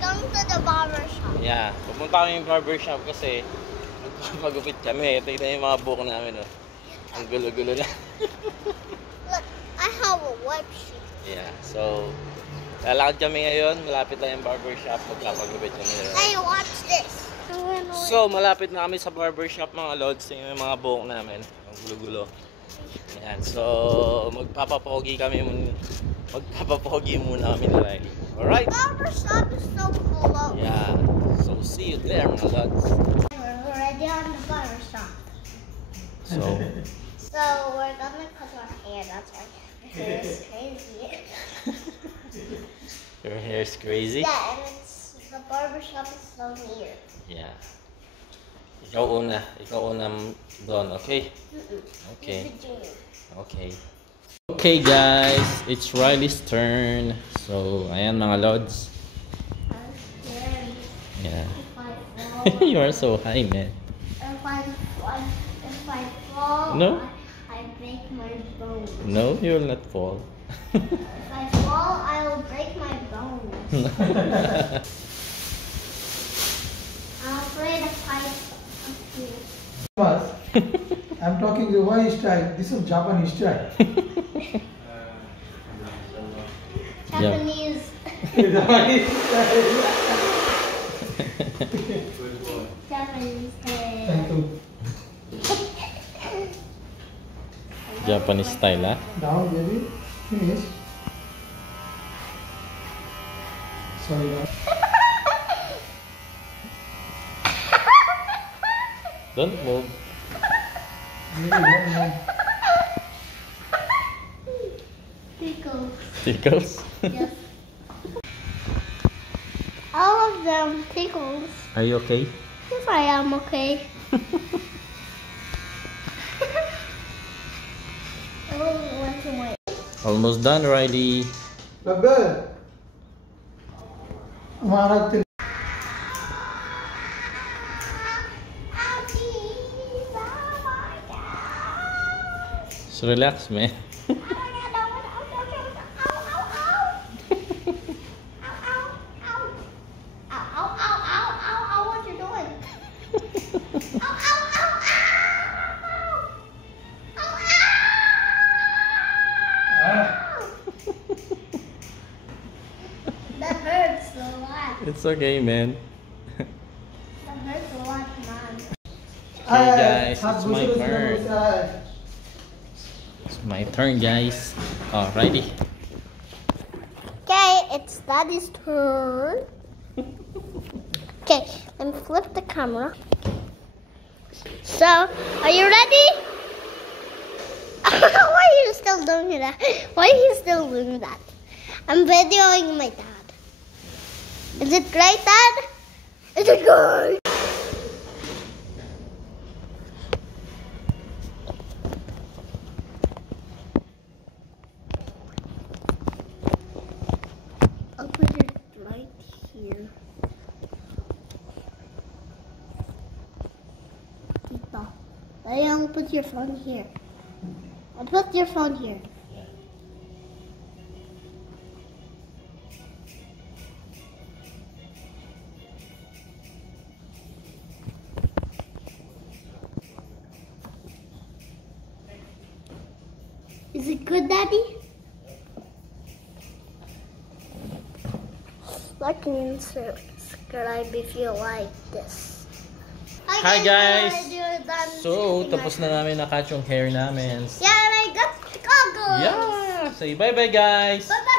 going to the barber shop. Yeah, pupunta kami yung barber shop kasi magpapagupit kami. Tignan yung mga buhok namin, oh. Ang gulo-gulo na. Look, I have a web sheet. Yeah, so lalakad kami ngayon. Malapit lang yung barber shop. Magpapagupit kami. Hey, watch this. So, malapit na kami sa barber shop, mga lods. Tingnan yung mga buhok namin. Ang gulo-gulo. Ayan, so magpapapogi muna kami ni Riley. Alright? Barber shop is so close. Yeah, so see you there, mga lods. We're already on the barber shop. So we're gonna cut our hair. That's why my hair is crazy. your hair is crazy? Yeah, and the barber shop is so near. Yeah. Ikaw una doon, okay? Okay. Okay. Okay guys, it's Riley's turn. So, ayan mga lods. Yeah. You are so high, man. If I fall, No? I break my bones. No, you will not fall. If I fall, I will break my bones. I'm afraid of heights up here. I'm talking the Hawaii style. This is Japanese style. Japanese. Japanese style. Japanese hair. Thank you. Japanese style, ah? Down, baby. Finish. Sorry, guys. Don't move. Baby, don't move. Pickles. Tickles? Yes. All of them pickles. Are you okay? Yes, I am okay. Almost done, Riley. Labbe. हमारा तिल Just relax, man. What you doing? That hurts a lot. It's okay, man. That hurts a lot, man. Okay, guys, it's my turn. It's my turn, guys. Alrighty. Okay, it's Daddy's turn. Okay, let me flip the camera. So, are you ready? Why are you still doing that? Why are you still doing that? I'm videoing my dad. Is it great, Dad? Is it good? I'll put it right here. Tita, I'll put your phone here. I'll put your phone here. Is it good, Daddy? Like and subscribe if you like this. Hi, guys. You're done So, shooting tapos my- na namin na-catch yung hair namin. Yeah, and I got goggles. Yeah! Say bye-bye, guys! Bye-bye.